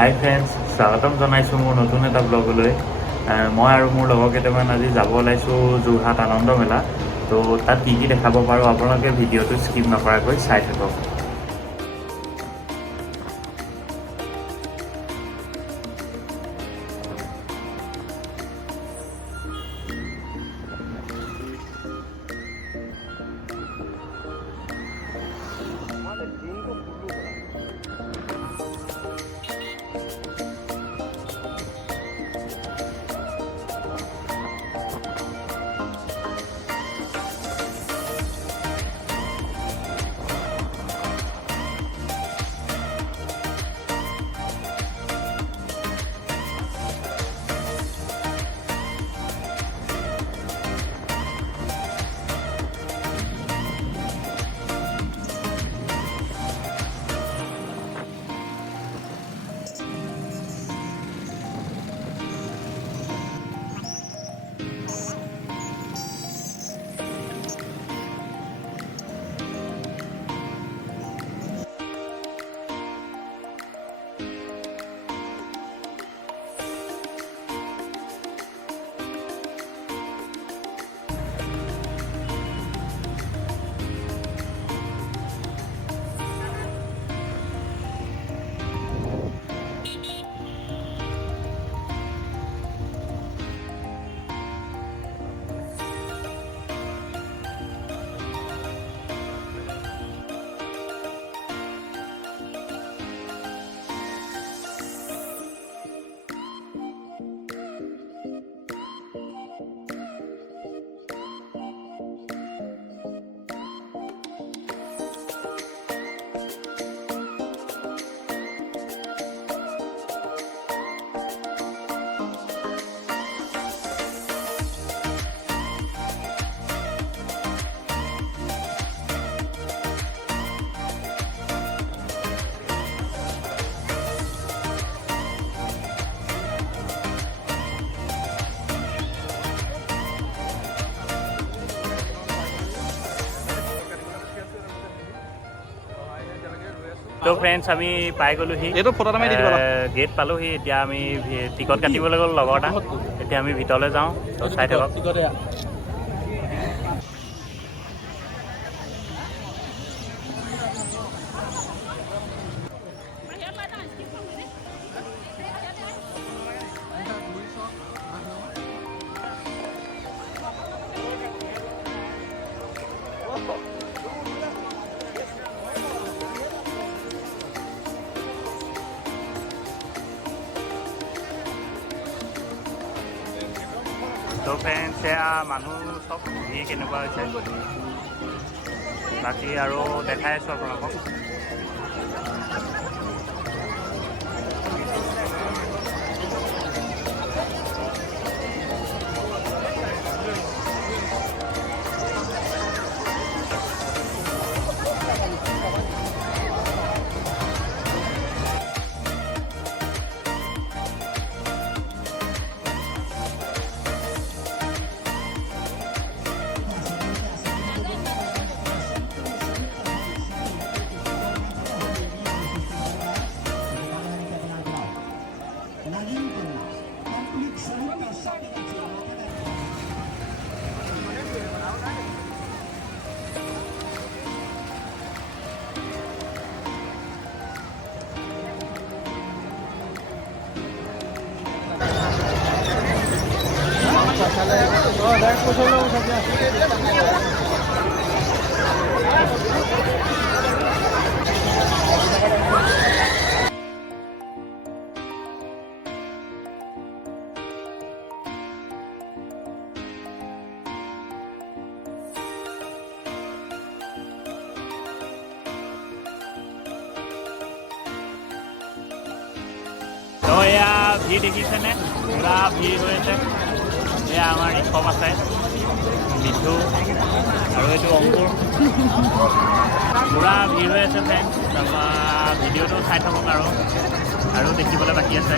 হাই friends, স্বাগতম জনাইছোঁ মোৰ নতুন এটা ব্লগলৈ। মই আৰু মোৰ লগৰ কেইটামান আজি যাব ওলাইছোঁ যোৰহাট আনন্দ মেলা। তো তাত কি কি দেখাব পাৰোঁ আপোনালোকে ভিডিঅ'টো স্কিপ নকৰাকৈ চাই থাকক। তো ফ্ৰেণ্ডছ, আমি পাই গ'লোহি। এইটো ফটো আমি গেট পালোহি। এতিয়া আমি টিকট কাটিবলৈ গ'ল লগৰ এটা। এতিয়া আমি ভিতৰলৈ যাওঁ, তো চাই থাকক। তো ফ্ৰেণ্ডছ, এয়া মানুহ চব ভিৰ কেনেকুৱা হৈছে, বাকী আৰু দেখাই আছোঁ আপোনালোকক। তো এয়া ভিৰ দেখিছেনে, পুৰা ভিৰ হৈ আছে। এয়া আমাৰ ঋষভ আছে, মিঠু আৰু এইটো অংকুৰ। পুৰা ভিৰ হৈ আছে ফ্ৰেণ্ডছ। তাৰপৰা ভিডিঅ'টো চাই থাকক আৰু দেখিবলৈ বাকী আছে।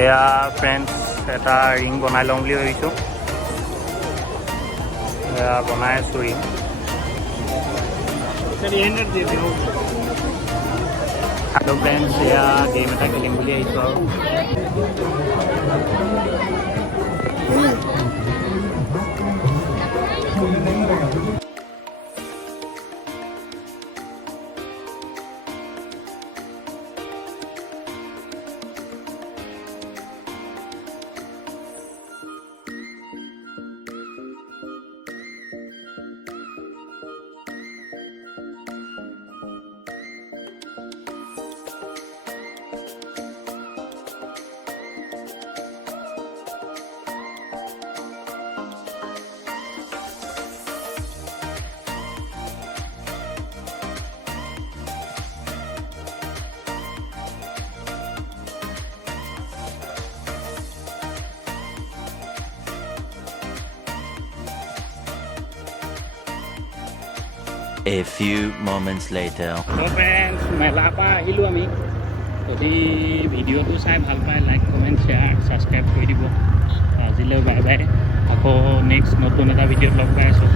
এয়া ফ্ৰেণ্ডছ এটা ৰিং বনাই লওঁ বুলি ভাবিছোঁ বনাই আছোঁ ৰিং আৰু ফ্ৰেণ্ডছ এয়া গেম এটা খেলিম বুলি আহিছোঁ আৰু A few moments later. Hello friends, মেলা পৰা আহিলোঁ আমি যদি ভিডিঅ'টো চাই ভাল পায় লাইক কমেণ্ট শ্বেয়াৰ ছাবস্ক্ৰাইব কৰি দিব আজিলৈ বাই বাই আকৌ নেক্সট নতুন এটা ভিডিঅ'ত লগ পাই আছোঁ